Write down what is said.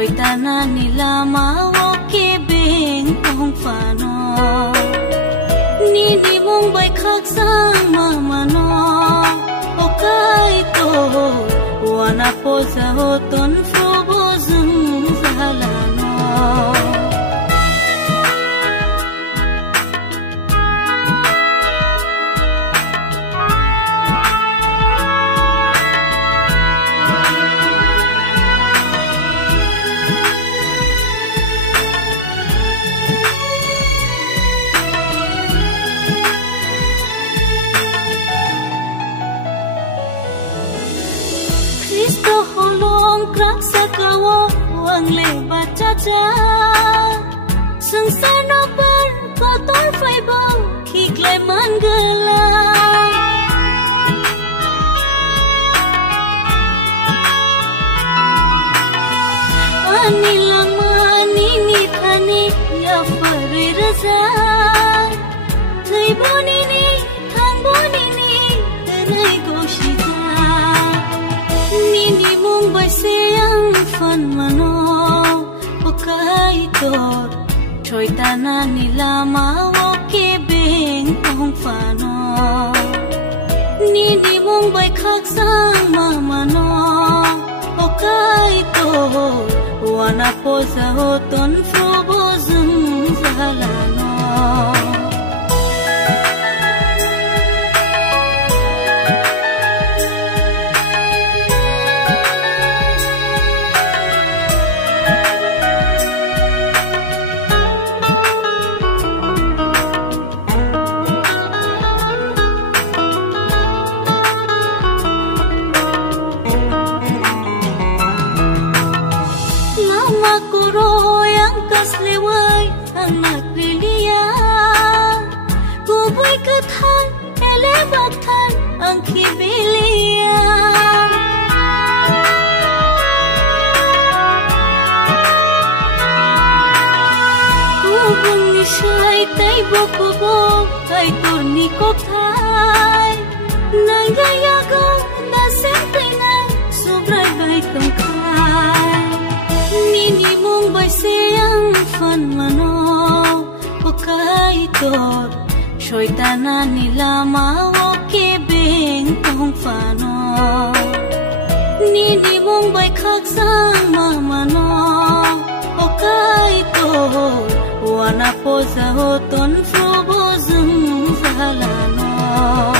trôi ta na ni la ma wo ke beng tong fa no ni mong bai khak sang ma no o kai to wana po sa ho ton fo bo zum za la no le ba cha cha sung sa no par ko tor phai bo khi klai man gala ani lama ni thani ya fari raza thai boni ni thang boni ni nai go shita ni mong bai se ang fan mano trôi ta na ni la ma wo ke beng tong fa no ni mong bai khak sang ma no o kai to wana po sa ho ton fo bo zum za la no ai tur ni ko thai nai ga ya go na sempre na sobrai bai tong khai ni mong bai se ang fan mano o kai tor trôi ta na ni la ma wo ke beng tong fa no ni mong bai khak sang ma no o kai tor wana po sa ho ton fo bo zum za la no